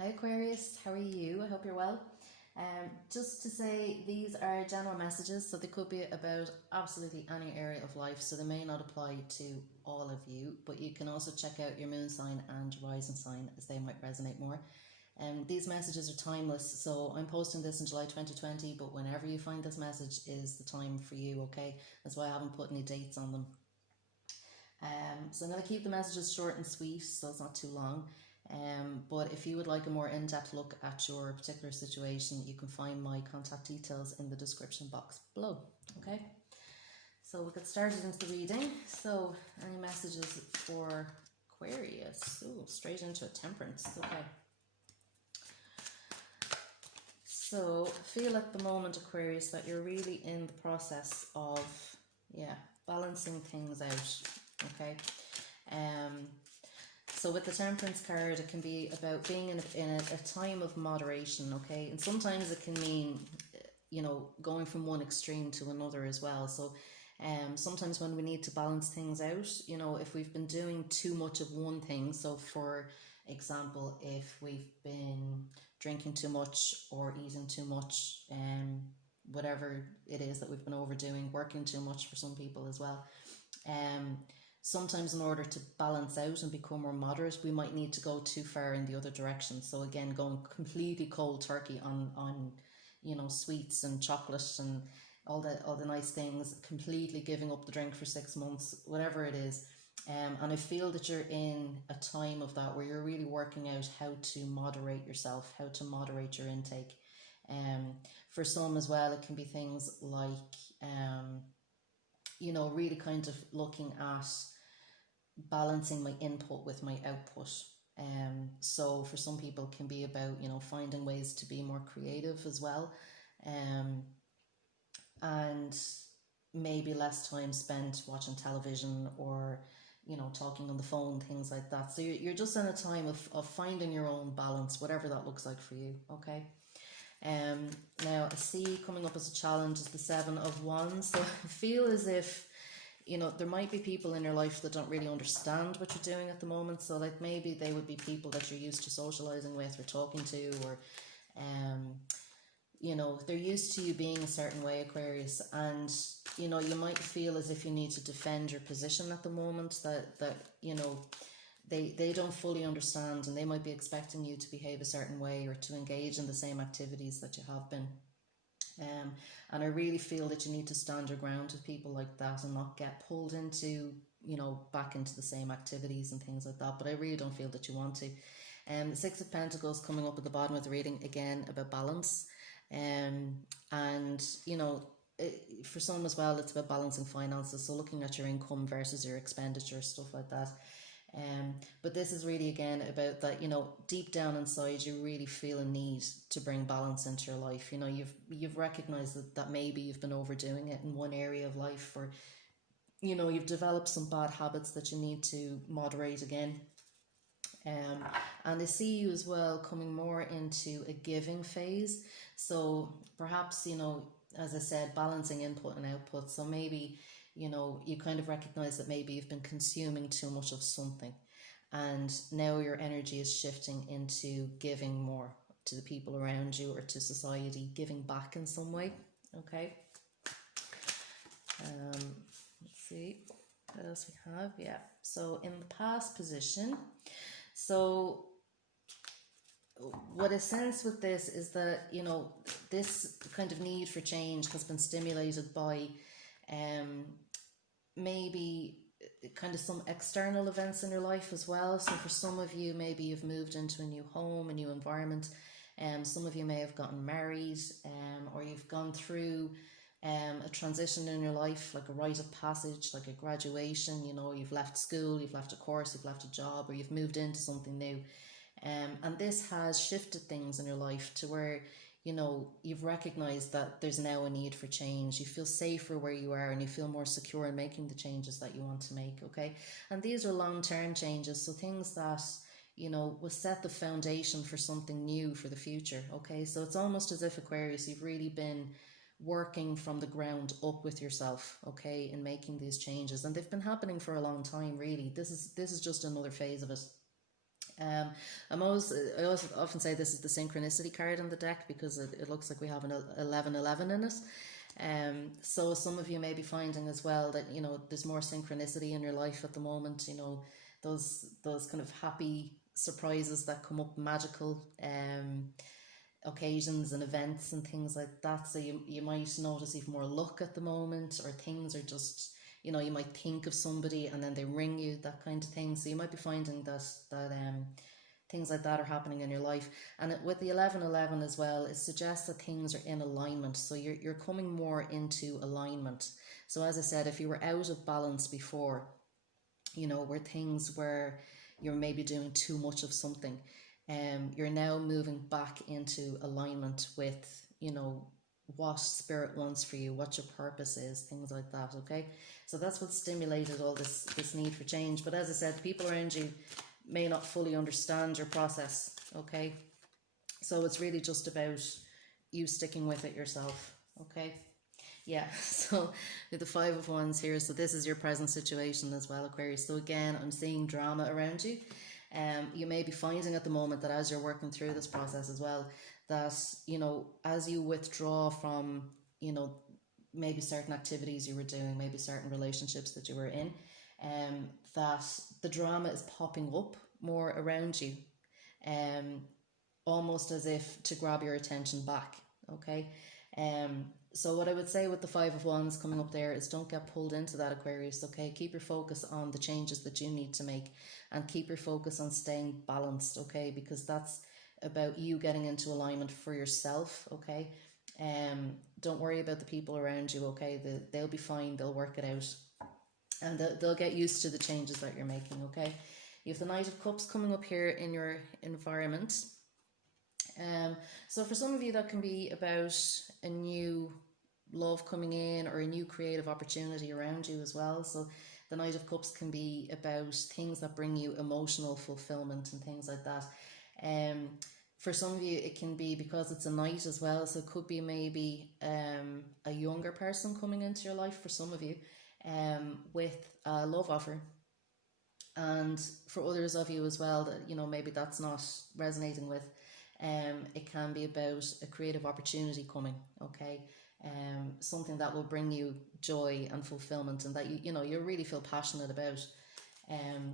Hi Aquarius, how are you? I hope you're well. Just to say, these are general messages, so they could be about absolutely any area of life, so they may not apply to all of you, but you can also check out your moon sign and rising sign as they might resonate more. These messages are timeless, so I'm posting this in July 2020, but whenever you find this message is the time for you, okay? That's why I haven't put any dates on them. So I'm going to keep the messages short and sweet, so it's not too long. But if you would like a more in-depth look at your particular situation, you can find my contact details in the description box below. Okay, so we'll get started into the reading. So any messages for Aquarius? Ooh, straight into a Temperance. Okay, so feel at the moment, Aquarius, that you're really in the process of balancing things out. Okay, so with the Temperance card, it can be about being in a time of moderation, okay? And sometimes it can mean, going from one extreme to another as well. So sometimes when we need to balance things out, if we've been doing too much of one thing, so for example, if we've been drinking too much or eating too much, whatever it is that we've been overdoing, working too much for some people as well, sometimes in order to balance out and become more moderate, we might need to go too far in the other direction. So again, going completely cold turkey on sweets and chocolate and all the nice things, completely giving up the drink for 6 months, whatever it is. And I feel that you're in a time of that where you're really working out how to moderate yourself, how to moderate your intake. For some as well, it can be things like really kind of looking at balancing my input with my output. So for some people it can be about, finding ways to be more creative as well. And maybe less time spent watching television or, talking on the phone, things like that. So you're just in a time of finding your own balance, whatever that looks like for you, okay? Now I see coming up as a challenge is the 7 of Wands. So I feel as if there might be people in your life that don't really understand what you're doing at the moment. So like maybe they would be people that you're used to socializing with or talking to, or they're used to you being a certain way, Aquarius, and you might feel as if you need to defend your position at the moment, that they don't fully understand, and they might be expecting you to behave a certain way or to engage in the same activities that you have been. And I really feel that you need to stand your ground with people like that and not get pulled into, back into the same activities and things like that. But I really don't feel that you want to. The 6 of Pentacles coming up at the bottom of the reading, again, about balance. For some as well, it's about balancing finances. So looking at your income versus your expenditure, stuff like that. But this is really again about that, deep down inside you really feel a need to bring balance into your life. You've recognized that maybe you've been overdoing it in one area of life, or you've developed some bad habits that you need to moderate again. And I see you as well coming more into a giving phase. So perhaps, as I said, balancing input and output. So maybe you kind of recognize that maybe you've been consuming too much of something, and now your energy is shifting into giving more to the people around you or to society, giving back in some way. Okay. Let's see what else we have. Yeah. So in the past position, so what I sense with this is that, this kind of need for change has been stimulated by maybe kind of some external events in your life as well. So for some of you, maybe you've moved into a new home, a new environment. Some of you may have gotten married, or you've gone through a transition in your life, like a rite of passage, like a graduation. You've left school, you've left a course, you've left a job, or you've moved into something new. And this has shifted things in your life to where you've recognized that there's now a need for change. You feel safer where you are, and you feel more secure in making the changes that you want to make, okay? And these are long-term changes, so things that, will set the foundation for something new for the future, okay? So it's almost as if, Aquarius, you've really been working from the ground up with yourself, okay, in making these changes. And they've been happening for a long time, really. This is just another phase of it. Um, I also often say this is the synchronicity card in the deck because it looks like we have an 1111 in it. So some of you may be finding as well that, you know, there's more synchronicity in your life at the moment, you know, those kind of happy surprises that come up, magical occasions and events and things like that. So you might notice even more luck at the moment, or things are just, you know, you might think of somebody and then they ring you, that kind of thing. So you might be finding that things like that are happening in your life. And with the 1111 as well, it suggests that things are in alignment. So you're coming more into alignment. So as I said, if you were out of balance before, you know, where things where you're maybe doing too much of something, you're now moving back into alignment with, you know, what spirit wants for you, what your purpose is, things like that. Okay, so that's what stimulated all this need for change. But as I said, people around you may not fully understand your process. Okay, so it's really just about you sticking with it yourself. Okay, yeah. So with the 5 of Wands here, so this is your present situation as well, Aquarius. So again, I'm seeing drama around you. You may be finding at the moment that as you're working through this process as well, that, you know, as you withdraw from, you know, maybe certain activities you were doing, maybe certain relationships that you were in, that the drama is popping up more around you, almost as if to grab your attention back. Okay, so what I would say with the 5 of Wands coming up there is don't get pulled into that, Aquarius. Okay, keep your focus on the changes that you need to make, and keep your focus on staying balanced. Okay, because that's about you getting into alignment for yourself. Okay, don't worry about the people around you. Okay, they'll be fine, they'll work it out, and they'll get used to the changes that you're making. Okay, you have the Knight of Cups coming up here in your environment. So for some of you, that can be about a new love coming in, or a new creative opportunity around you as well. So the Knight of Cups can be about things that bring you emotional fulfillment and things like that. For some of you, it can be because it's a night as well. So it could be maybe a younger person coming into your life for some of you, with a love offer. And for others of you as well, that, you know, maybe that's not resonating with, it can be about a creative opportunity coming. Okay, something that will bring you joy and fulfillment, and that you know, you really feel passionate about.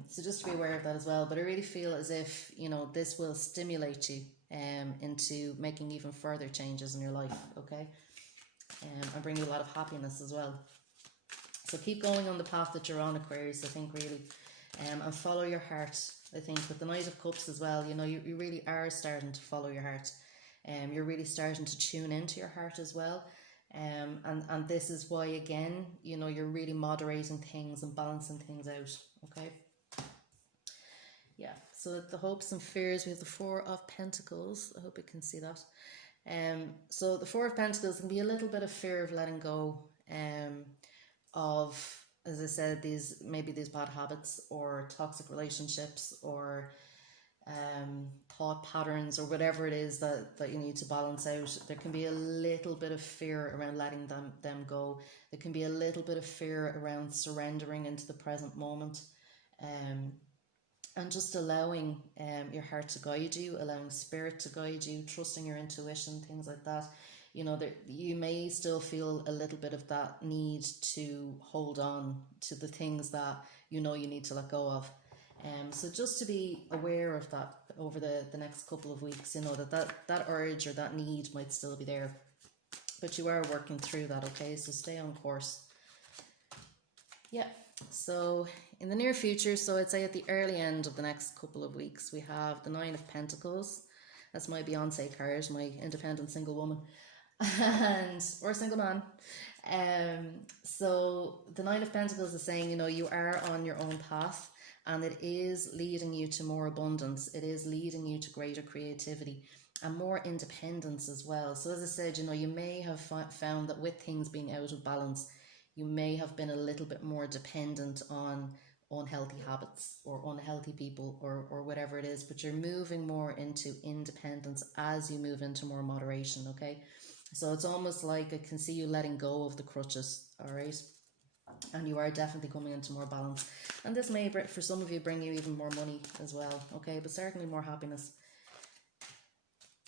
So just to be aware of that as well. But I really feel as if, you know, this will stimulate you into making even further changes in your life. Okay, and bring you a lot of happiness as well. So keep going on the path that you're on, Aquarius, I think, really. And follow your heart. I think with the Knight of Cups as well, you know, you really are starting to follow your heart. You're really starting to tune into your heart as well. And this is why, again, you know, you're really moderating things and balancing things out. Okay. Yeah. So the hopes and fears, we have the 4 of Pentacles. I hope you can see that. So the 4 of Pentacles can be a little bit of fear of letting go of, as I said, these bad habits or toxic relationships, or thought patterns, or whatever it is that you need to balance out. There can be a little bit of fear around letting them go. There can be a little bit of fear around surrendering into the present moment, and just allowing your heart to guide you, allowing spirit to guide you, trusting your intuition, things like that. You know, you may still feel a little bit of that need to hold on to the things that you know you need to let go of. So just to be aware of that over the next couple of weeks, you know, that urge or that need might still be there, but you are working through that. Okay, so stay on course. Yeah, so in the near future, so I'd say at the early end of the next couple of weeks, we have the 9 of Pentacles. That's my Beyonce card, my independent single woman. Or single man. So the 9 of Pentacles is saying, you know, you are on your own path, and it is leading you to more abundance. It is leading you to greater creativity and more independence as well. So as I said, you know, you may have found that with things being out of balance, you may have been a little bit more dependent on unhealthy habits or unhealthy people, or whatever it is, but you're moving more into independence as you move into more moderation. Okay, so it's almost like I can see you letting go of the crutches. All right, and you are definitely coming into more balance. And this may, for some of you, bring you even more money as well, okay, but certainly more happiness.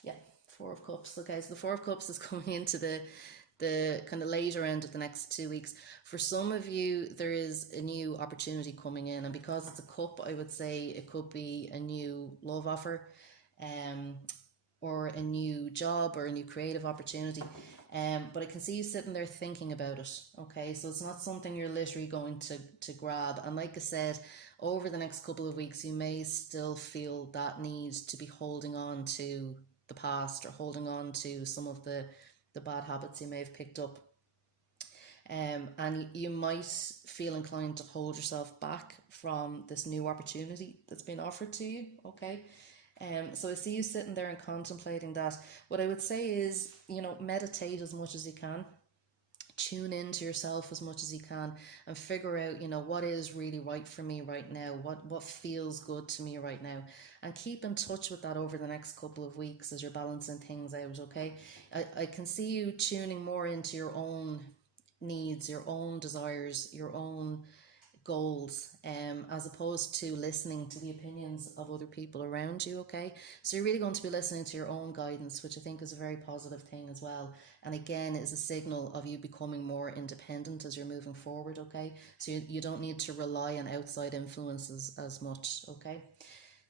Yeah, Four of Cups. Okay, so the Four of Cups is coming into the kind of later end of the next 2 weeks. For some of you, there is a new opportunity coming in, and because it's a cup, I would say it could be a new love offer, or a new job or a new creative opportunity. But I can see you sitting there thinking about it. Okay, so it's not something you're literally going to grab. And like I said, over the next couple of weeks, you may still feel that need to be holding on to the past, or holding on to some of the bad habits you may have picked up. And you might feel inclined to hold yourself back from this new opportunity that's been offered to you, okay? So I see you sitting there and contemplating that. What I would say is, meditate as much as you can. Tune into yourself as much as you can and figure out, what is really right for me right now, what feels good to me right now, and keep in touch with that over the next couple of weeks as you're balancing things out, okay? I can see you tuning more into your own needs, your own desires, your own goals, as opposed to listening to the opinions of other people around you, okay? So you're really going to be listening to your own guidance, which I think is a very positive thing as well, and again is a signal of you becoming more independent as you're moving forward, okay? So you don't need to rely on outside influences as much, okay?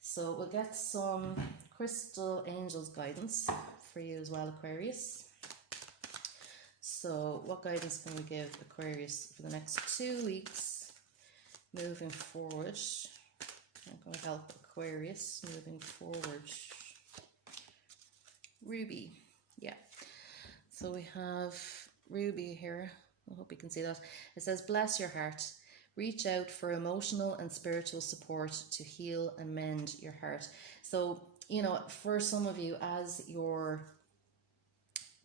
So we'll get some crystal angels guidance for you as well, Aquarius. So what guidance can we give Aquarius for the next 2 weeks moving forward? I'm going to help Aquarius moving forward. Ruby, yeah. So we have Ruby here. I hope you can see that. It says, bless your heart. Reach out for emotional and spiritual support to heal and mend your heart. So, for some of you, as you're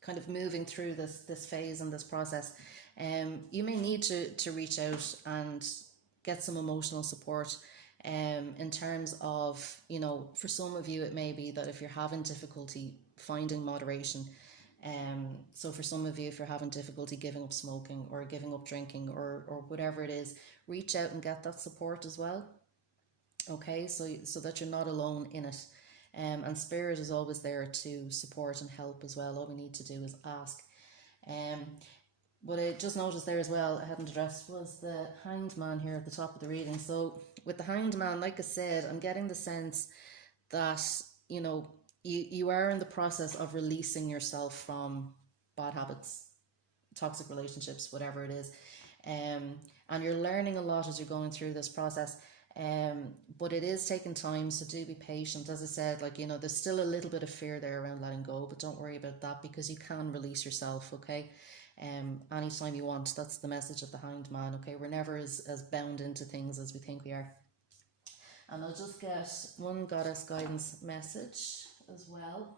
kind of moving through this phase and this process, you may need to reach out and get some emotional support, in terms of, for some of you, it may be that if you're having difficulty finding moderation, so for some of you, if you're having difficulty giving up smoking or giving up drinking or whatever it is, reach out and get that support as well, okay, so that you're not alone in it. And Spirit is always there to support and help as well. All we need to do is ask. What I just noticed there as well, I hadn't addressed, was the Hanged Man here at the top of the reading. So with the Hanged Man, like I said, I'm getting the sense that, you are in the process of releasing yourself from bad habits, toxic relationships, whatever it is. And you're learning a lot as you're going through this process. But it is taking time, so do be patient. As I said, there's still a little bit of fear there around letting go, but don't worry about that, because you can release yourself, okay? Anytime you want. That's the message of the Hanged Man, okay? We're never as bound into things as we think we are. And I'll just get one goddess guidance message as well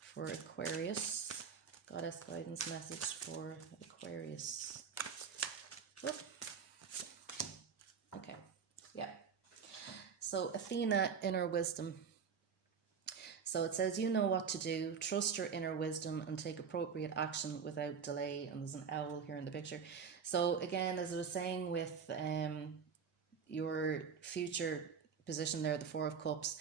for Aquarius. Goddess guidance message for Aquarius. Whoop. Okay, yeah. So Athena, inner wisdom. So it says, you know what to do, trust your inner wisdom and take appropriate action without delay. And there's an owl here in the picture. So again, as I was saying with your future position there, the Four of Cups,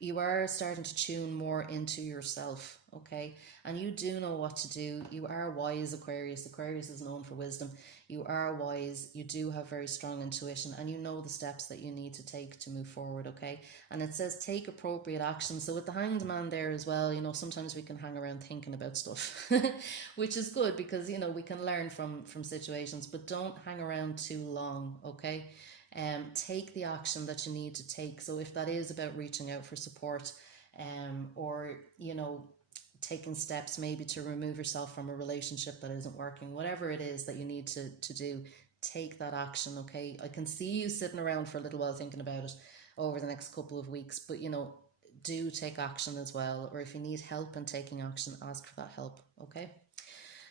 you are starting to tune more into yourself, okay? And you do know what to do. You are wise, Aquarius. Aquarius is known for wisdom. You are wise. You do have very strong intuition, and you know the steps that you need to take to move forward, okay? And it says take appropriate action. So with the Hanged Man there as well, sometimes we can hang around thinking about stuff, which is good because, we can learn from situations, but don't hang around too long, okay? Take the action that you need to take. So if that is about reaching out for support, or taking steps maybe to remove yourself from a relationship that isn't working, whatever it is that you need to do, take that action, okay? I can see you sitting around for a little while thinking about it over the next couple of weeks, but do take action as well. Or if you need help in taking action, ask for that help, okay?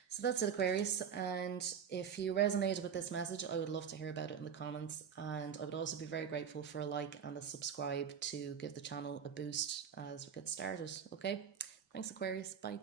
So that's it, Aquarius. And if you resonated with this message, I would love to hear about it in the comments. And I would also be very grateful for a like and a subscribe to give the channel a boost as we get started. Okay? Thanks, Aquarius. Bye.